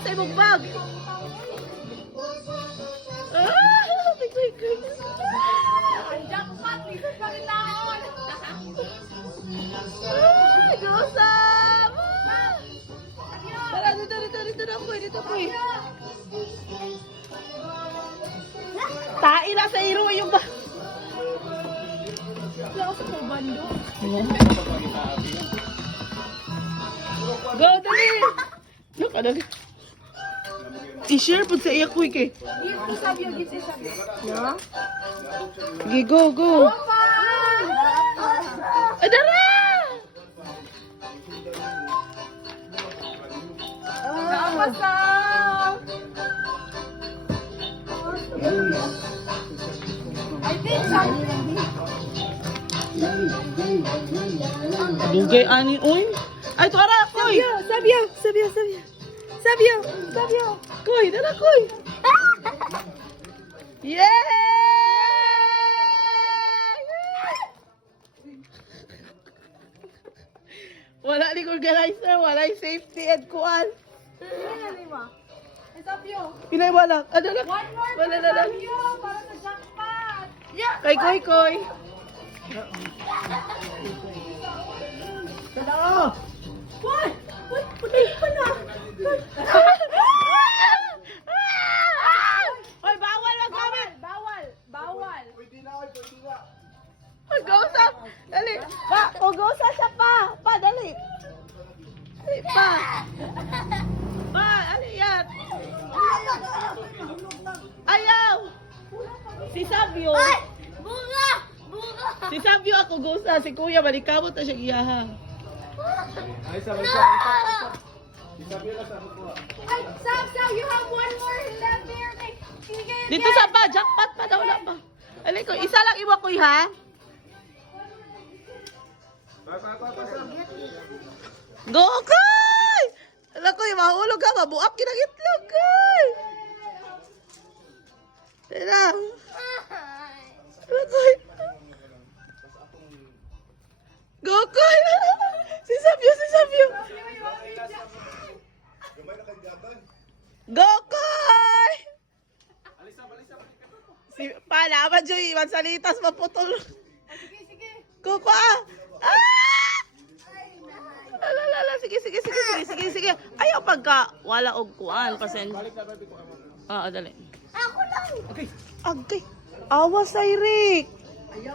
sa imong bag. Ah, bigay. Ang jackpot, lisod pa rin taon. Ay, gusap. Tara, dito na po. Tain na sa iro yung ba? Wala ako sa bando. Go, dali! Look, ano? I-share po sa iya, quick eh. Dito sabi yung gitsi sabi. Yeah? Sige, go. Opa! Ay, dara! Nakapasa! I think sabi. Dugay ani, uy. Ay, tara, koy. Sabyo. Koy, dara, koy. Yay! Wala ni organizer, wala yung safety and kuan. Sabi yung. Pilay wala. Ano na? One more Wala for na lang. Sabio para sa jackpot. Yeah. Kay koy. What? What? Putay pa na. Hoy, bawal wag gamit. Bawal. Pag-usa. Dali. Pa, pag-usa siya pa. Pa, dali. Dali, pa. Pa, dali yan. Ayaw. Si Sabio. Bunga! Si Sabio ako gusa. Si Kuya, balikamot na siya iyaha. Ay, Sam, you have one more left there. Okay. Dito sa pa, jackpot pa daw lang pa. Dali ko, isa lang iwa Kuy ha. Go, Koy! Alam ko, mahulog ka, mabuak kinagitlog, Koy! Tira. Alam ko, go, Koy! Si Sabio! Go, Koy! Si Palaman, Joy, mansalitas, maputol. Sige. Go, ah! Lala, sige. Ayaw pagka wala og kuan, pasen. Dali. Ako lang. Agay. Awa sa Rick. Sige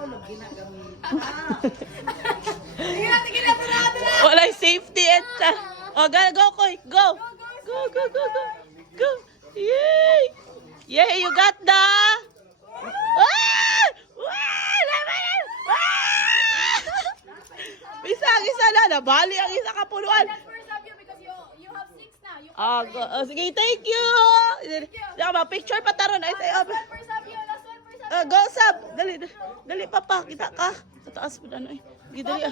na. Wala safety et. Go, Koy. Go. Go. Yay, you got the. Isa na. Nabali ang isa kapuluan. That's for Sabio because you have 6 now. Sige, thank you. Picture pa taron. Ay, Last one for Sabio. go, Sab. Dali, papa. Kita ka. Sa taas mo na. Sige, dali.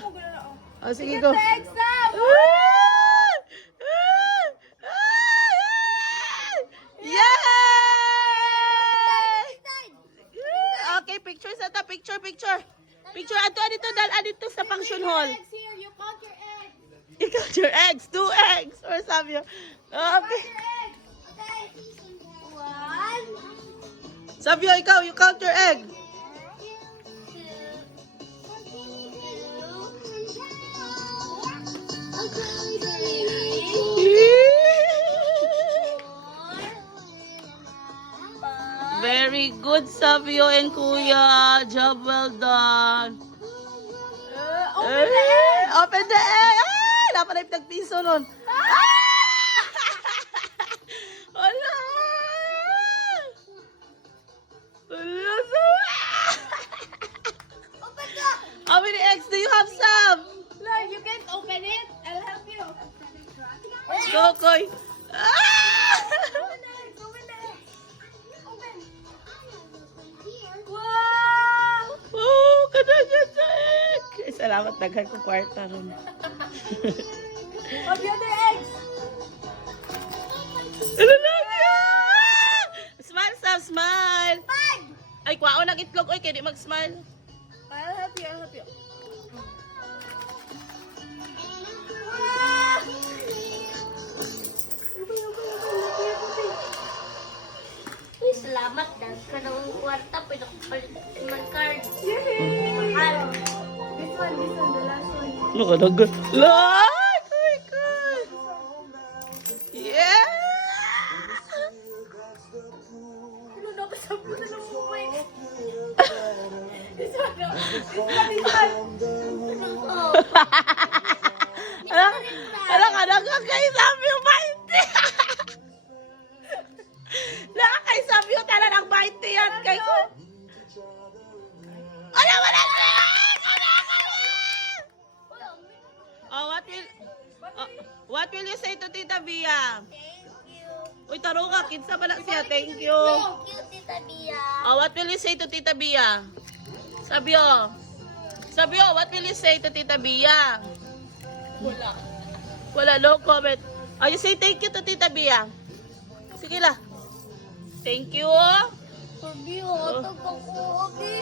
Sige, go. Thanks, Sam. Yay! Okay, picture sa ta. Picture. Dito, dito sa function hall. Eggs here. You count your eggs. You got your eggs. 2 eggs. Or Sabio. Okay. Count your eggs. Okay. 1. Sabio, ikaw, you count your egg. 2. Very good, Sabio and Kuya. Job well done. Open the egg. Dapat na pinagpiso nun. Hala! How many eggs do you have, Sam? No, you can't open it. I'll help you. Go, Koy. Open the eggs. Open. Wow! Oh, kadaghan sa egg. Salamat, daghan ko kwarta ron. Of the other eggs. Ano lang yan? Smile, Sam, smile. 5. Ay, kwao ng itlog. Oy, kaya di mag-smile. I'll help you. My card. Mahal. This one, the last one. Ano ka nag... Lord! Oh my God! Yeah! Ano na ba sa puso ng buhay? This one, this one. Ano ka nagkakaisami yung 20? Nakakaisami yung tala ng 20 yan. Kay ko. Ano ba na Oh, what will you say to Tita Bia? Thank you. Uy, taro ka. Kinsa pala siya. Thank you. Thank you, Tita Bia. Oh, what will you say to Tita Bia? Sabio. Sabio, what will you say to Tita Bia? Wala, no comment. Oh, you say thank you to Tita Bia. Sige la. Thank you. Sabi, otog ako, Abi.